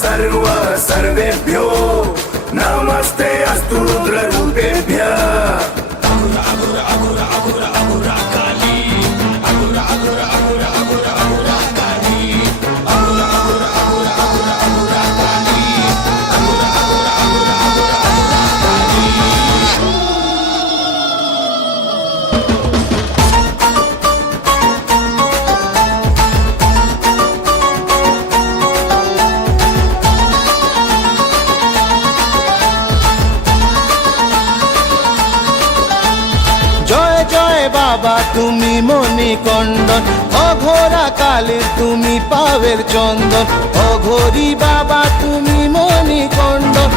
सर्व सर्वेभ्यो नमस्ते अस्तु रुद्ररूपेभ्यः। বাবা তুমি মণিকণ্ডন, অঘোরা কালের তুমি পাবের চন্দন। অঘোরী বাবা তুমি মণিকণ্ডন,